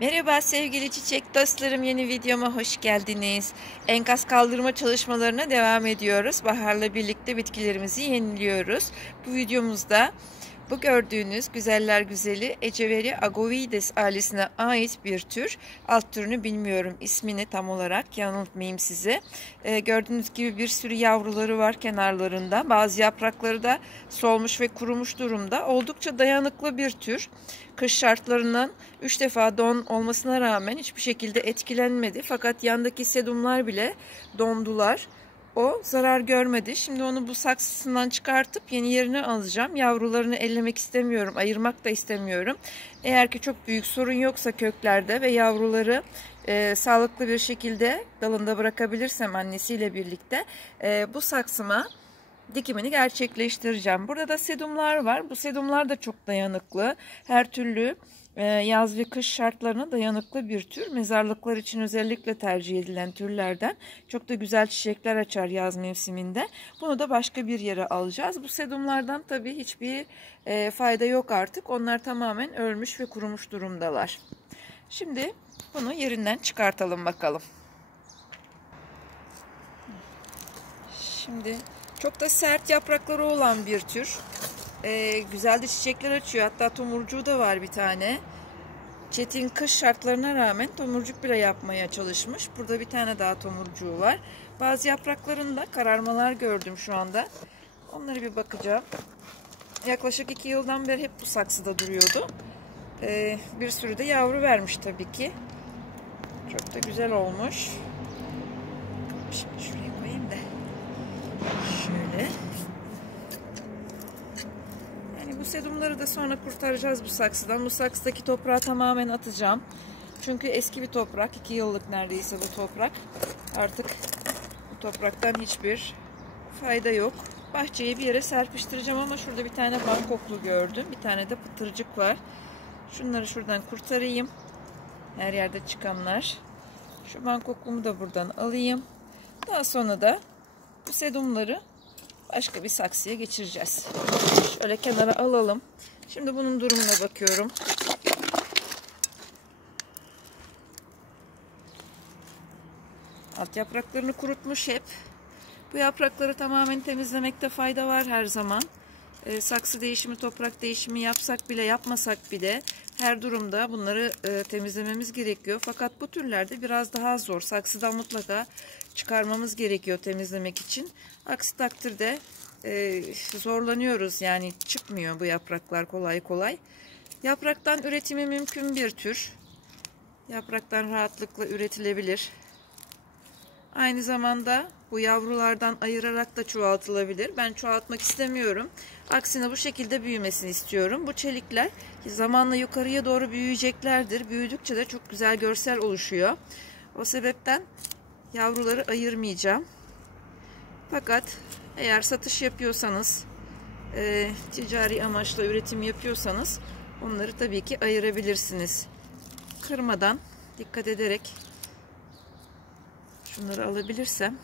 Merhaba sevgili çiçek dostlarım, yeni videoma hoş geldiniz. Enkaz kaldırma çalışmalarına devam ediyoruz. Baharla birlikte bitkilerimizi yeniliyoruz. Bu videomuzda bu gördüğünüz güzeller güzeli Eceveri agovides ailesine ait bir tür. Alt türünü bilmiyorum, ismini tam olarak yanıltmayayım size. Gördüğünüz gibi bir sürü yavruları var kenarlarında. Bazı yaprakları da solmuş ve kurumuş durumda. Oldukça dayanıklı bir tür. Kış şartlarından 3 defa don olmasına rağmen hiçbir şekilde etkilenmedi. Fakat yandaki sedumlar bile dondular. O zarar görmedi. Şimdi onu bu saksısından çıkartıp yeni yerine alacağım. Yavrularını ellemek istemiyorum, ayırmak da istemiyorum. Eğer ki çok büyük sorun yoksa köklerde ve yavruları sağlıklı bir şekilde dalında bırakabilirsem annesiyle birlikte bu saksıma dikimini gerçekleştireceğim. Burada da sedumlar var. Bu sedumlar da çok dayanıklı. Her türlü yaz ve kış şartlarına dayanıklı bir tür. Mezarlıklar için özellikle tercih edilen türlerden. Çok da güzel çiçekler açar yaz mevsiminde. Bunu da başka bir yere alacağız. Bu sedumlardan tabii hiçbir fayda yok artık. Onlar tamamen ölmüş ve kurumuş durumdalar. Şimdi bunu yerinden çıkartalım bakalım. Şimdi çok da sert yaprakları olan bir tür. Güzel de çiçekler açıyor. Hatta tomurcuğu da var bir tane. Çetin kış şartlarına rağmen tomurcuk bile yapmaya çalışmış. Burada bir tane daha tomurcuğu var. Bazı yapraklarında kararmalar gördüm şu anda. Onlara bir bakacağım. Yaklaşık 2 yıldan beri hep bu saksıda duruyordu. Bir sürü de yavru vermiş tabii ki. Çok da güzel olmuş. Şimdi şuraya koyayım da. Şöyle. Bu sedumları da sonra kurtaracağız bu saksıdan. Bu saksıdaki toprağı tamamen atacağım. Çünkü eski bir toprak. 2 yıllık neredeyse bu toprak. Artık bu topraktan hiçbir fayda yok. Bahçeye bir yere serpiştireceğim ama şurada bir tane bangkoklu gördüm. Bir tane de pıtırcık var. Şunları şuradan kurtarayım. Her yerde çıkanlar. Şu bangkoklumu da buradan alayım. Daha sonra da bu sedumları başka bir saksıya geçireceğiz. Şöyle kenara alalım. Şimdi bunun durumuna bakıyorum. Alt yapraklarını kurutmuş hep. Bu yaprakları tamamen temizlemekte fayda var her zaman. Saksı değişimi, toprak değişimi yapsak bile yapmasak bile her durumda bunları temizlememiz gerekiyor. Fakat bu türlerde biraz daha zor. Saksıdan mutlaka çıkarmamız gerekiyor temizlemek için. Aksi takdirde zorlanıyoruz. Yani çıkmıyor bu yapraklar kolay kolay. Yapraktan üretimi mümkün bir tür. Yapraktan rahatlıkla üretilebilir. Aynı zamanda bu yavrulardan ayırarak da çoğaltılabilir. Ben çoğaltmak istemiyorum. Aksine bu şekilde büyümesini istiyorum. Bu çelikler zamanla yukarıya doğru büyüyeceklerdir. Büyüdükçe de çok güzel görsel oluşuyor. O sebepten yavruları ayırmayacağım. Fakat eğer satış yapıyorsanız, ticari amaçla üretim yapıyorsanız onları tabii ki ayırabilirsiniz. Kırmadan, dikkat ederek şunları alabilirsem.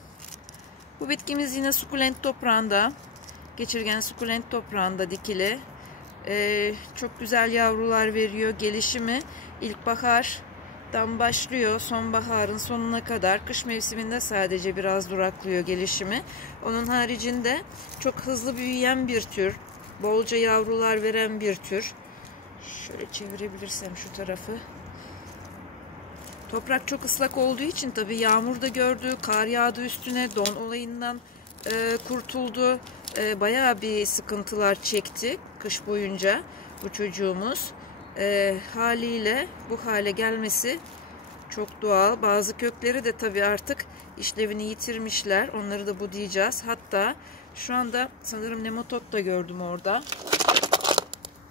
Bu bitkimiz yine sukulent toprağında, geçirgen sukulent toprağında dikili. Çok güzel yavrular veriyor. Gelişimi ilkbahardan başlıyor. Sonbaharın sonuna kadar. Kış mevsiminde sadece biraz duraklıyor gelişimi. Onun haricinde çok hızlı büyüyen bir tür. Bolca yavrular veren bir tür. Şöyle çevirebilirsem şu tarafı. Toprak çok ıslak olduğu için tabii yağmur da gördü, kar yağdı üstüne, don olayından kurtuldu. Bayağı bir sıkıntılar çekti kış boyunca bu çocuğumuz. Haliyle bu hale gelmesi çok doğal. Bazı kökleri de tabii artık işlevini yitirmişler. Onları da budayacağız. Hatta şu anda sanırım nematod da gördüm orada.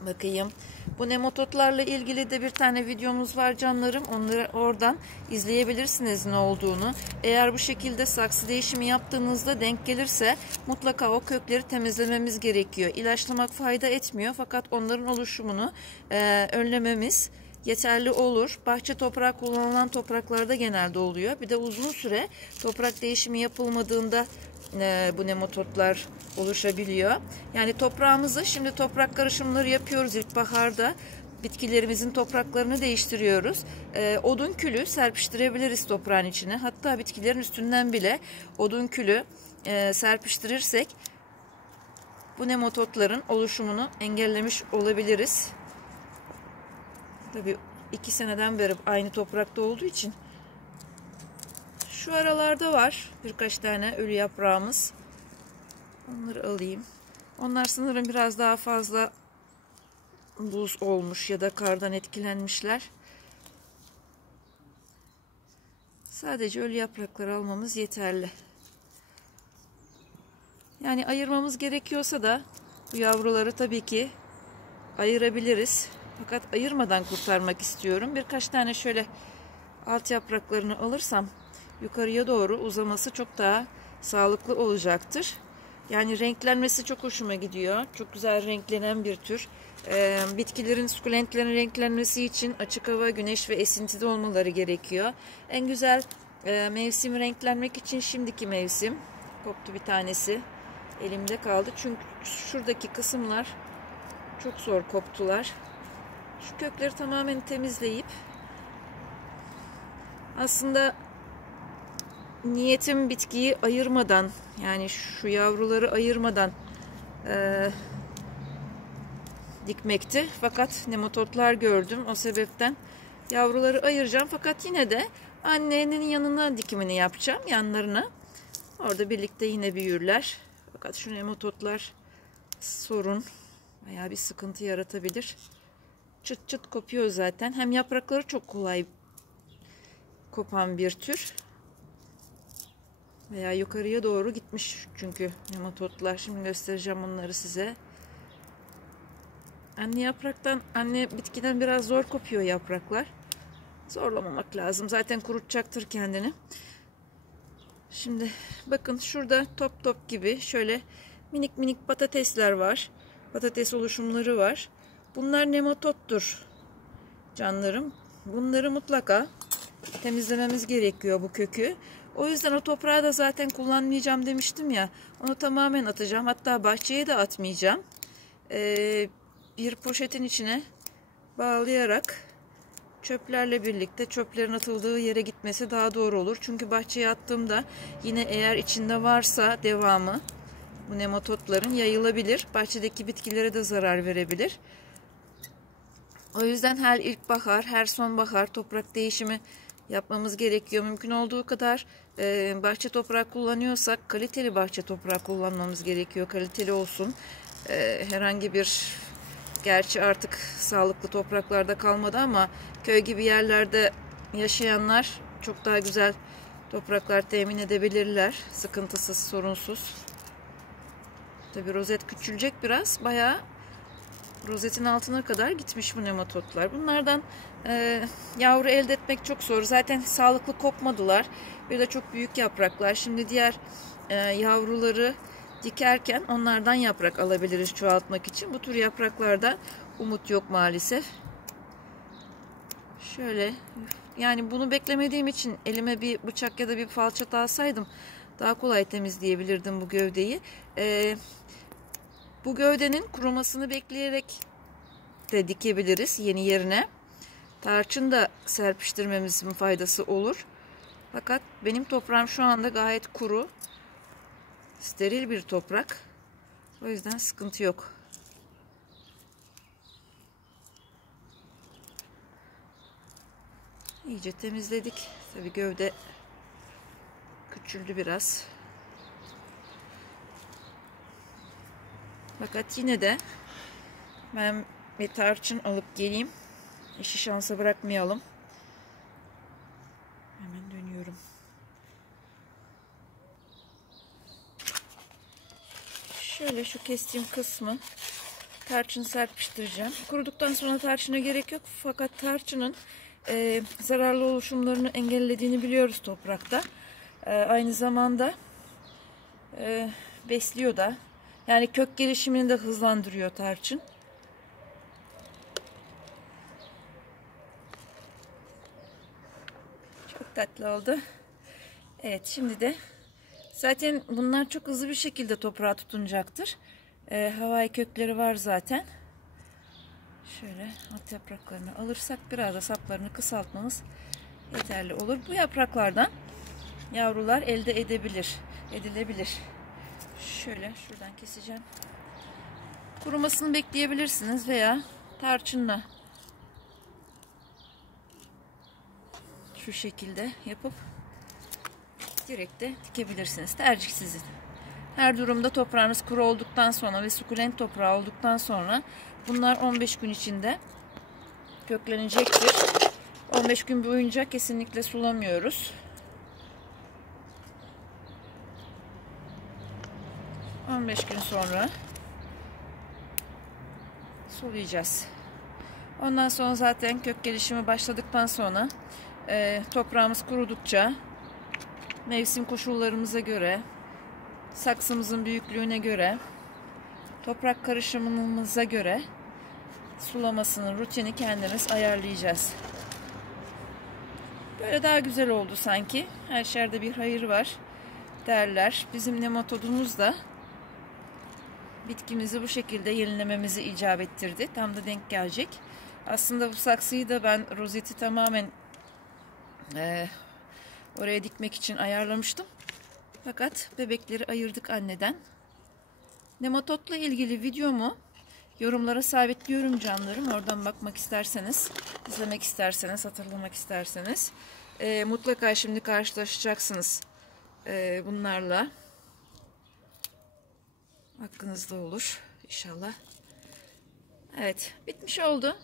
Bakayım. Bu nematodlarla ilgili de bir tane videomuz var canlarım. Onları oradan izleyebilirsiniz ne olduğunu. Eğer bu şekilde saksı değişimi yaptığınızda denk gelirse mutlaka o kökleri temizlememiz gerekiyor. İlaçlamak fayda etmiyor fakat onların oluşumunu önlememiz yeterli olur. Bahçe toprağı kullanılan topraklarda genelde oluyor. Bir de uzun süre toprak değişimi yapılmadığında bu nematodlar oluşabiliyor. Yani toprağımızı şimdi toprak karışımları yapıyoruz ilkbaharda. bitkilerimizin topraklarını değiştiriyoruz. Odun külü serpiştirebiliriz toprağın içine. Hatta bitkilerin üstünden bile odun külü serpiştirirsek bu nematodların oluşumunu engellemiş olabiliriz. Tabii 2 seneden beri aynı toprakta olduğu için. Şu aralarda var birkaç tane ölü yaprağımız. Onları alayım. Onlar sanırım biraz daha fazla buz olmuş ya da kardan etkilenmişler. Sadece ölü yaprakları almamız yeterli. Yani ayırmamız gerekiyorsa da bu yavruları tabii ki ayırabiliriz. Fakat ayırmadan kurtarmak istiyorum. Birkaç tane şöyle alt yapraklarını alırsam yukarıya doğru uzaması çok daha sağlıklı olacaktır. Yani renklenmesi çok hoşuma gidiyor. Çok güzel renklenen bir tür. Bitkilerin, sukulentlerin renklenmesi için açık hava, güneş ve esintide olmaları gerekiyor. En güzel mevsim renklenmek için şimdiki mevsim. Koptu bir tanesi. Elimde kaldı. Çünkü şuradaki kısımlar çok zor koptular. Şu kökleri tamamen temizleyip aslında niyetim bitkiyi ayırmadan, yani şu yavruları ayırmadan dikmekti. Fakat nematodlar gördüm. O sebepten yavruları ayıracağım. Fakat yine de annenin yanına dikimini yapacağım. Yanlarına. Orada birlikte yine büyürler. Fakat şu nematodlar sorun. Bayağı bir sıkıntı yaratabilir. Çıt çıt kopuyor zaten. Hem yaprakları çok kolay kopan bir tür. Veya yukarıya doğru gitmiş çünkü nematodlar. Şimdi göstereceğim onları size. Anne bitkiden biraz zor kopuyor yapraklar. Zorlamamak lazım. Zaten kurutacaktır kendini. Şimdi bakın şurada top top gibi şöyle minik minik patatesler var. Patates oluşumları var. Bunlar nematoddur canlarım. Bunları mutlaka temizlememiz gerekiyor, bu kökü. O yüzden o toprağı da zaten kullanmayacağım demiştim ya. Onu tamamen atacağım. Hatta bahçeye de atmayacağım. Bir poşetin içine bağlayarak çöplerle birlikte çöplerin atıldığı yere gitmesi daha doğru olur. Çünkü bahçeye attığımda yine eğer içinde varsa devamı bu nematodların yayılabilir. Bahçedeki bitkilere de zarar verebilir. O yüzden her ilkbahar, her sonbahar toprak değişimi yapmamız gerekiyor. Mümkün olduğu kadar bahçe toprağı kullanıyorsak kaliteli bahçe toprağı kullanmamız gerekiyor. Kaliteli olsun. Herhangi bir, gerçi artık sağlıklı topraklarda kalmadı ama köy gibi yerlerde yaşayanlar çok daha güzel topraklar temin edebilirler. Sıkıntısız, sorunsuz. Tabi rozet küçülecek biraz. Bayağı rozetin altına kadar gitmiş bu nematodlar. Bunlardan yavru elde etmek çok zor. Zaten sağlıklı kopmadılar. Bir de çok büyük yapraklar. Şimdi diğer yavruları dikerken onlardan yaprak alabiliriz çoğaltmak için. Bu tür yapraklarda umut yok maalesef. Şöyle, yani bunu beklemediğim için elime bir bıçak ya da bir falçata alsaydım daha kolay temizleyebilirdim bu gövdeyi. Bu gövdenin kurumasını bekleyerek de dikebiliriz yeni yerine. Tarçın da serpiştirmemizin faydası olur. Fakat benim toprağım şu anda gayet kuru. Steril bir toprak. O yüzden sıkıntı yok. İyice temizledik. Tabii gövde küçüldü biraz. Fakat yine de ben bir tarçın alıp geleyim. İşi şansa bırakmayalım. Hemen dönüyorum. Şöyle şu kestiğim kısmı tarçın serpiştireceğim. Kuruduktan sonra tarçına gerek yok. Fakat tarçının zararlı oluşumlarını engellediğini biliyoruz toprakta. Aynı zamanda besliyor da. Yani kök gelişimini de hızlandırıyor tarçın. Çok tatlı oldu. Evet, şimdi de zaten bunlar çok hızlı bir şekilde toprağa tutunacaktır. Havai kökleri var zaten. Şöyle alt yapraklarını alırsak biraz da saplarını kısaltmamız yeterli olur. Bu yapraklardan yavrular elde edilebilir. Şöyle şuradan keseceğim. Kurumasını bekleyebilirsiniz veya tarçınla şu şekilde yapıp direkt de dikebilirsiniz. Tercih sizin. Her durumda toprağınız kuru olduktan sonra ve sukulent toprağı olduktan sonra bunlar 15 gün içinde köklenecektir. 15 gün boyunca kesinlikle sulamıyoruz. 15 gün sonra sulayacağız. Ondan sonra zaten kök gelişimi başladıktan sonra toprağımız kurudukça mevsim koşullarımıza göre, saksımızın büyüklüğüne göre, toprak karışımımıza göre sulamasının rutini kendimiz ayarlayacağız. Böyle daha güzel oldu sanki. Her şerde bir hayır var derler. Bizim nematodumuz da bitkimizi bu şekilde yenilememizi icap ettirdi. Tam da denk gelecek. Aslında bu saksıyı da ben rozeti tamamen oraya dikmek için ayarlamıştım. Fakat bebekleri ayırdık anneden. Nematodla ilgili videomu yorumlara sabitliyorum canlarım. Oradan bakmak isterseniz, izlemek isterseniz, hatırlamak isterseniz mutlaka şimdi karşılaşacaksınız bunlarla. Hakkınızda olur inşallah. Evet, bitmiş oldu.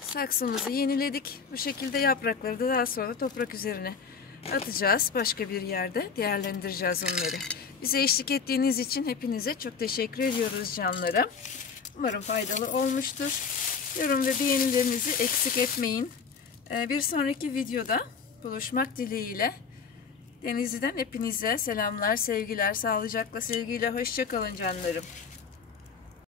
Saksımızı yeniledik. Bu şekilde yaprakları da daha sonra toprak üzerine atacağız. Başka bir yerde değerlendireceğiz onları. Bize eşlik ettiğiniz için hepinize çok teşekkür ediyoruz canlarım. Umarım faydalı olmuştur. Yorum ve beğenilerinizi eksik etmeyin. Bir sonraki videoda buluşmak dileğiyle. Denizli'den hepinize selamlar, sevgiler, sağlıcakla, sevgiyle, hoşça kalın canlarım.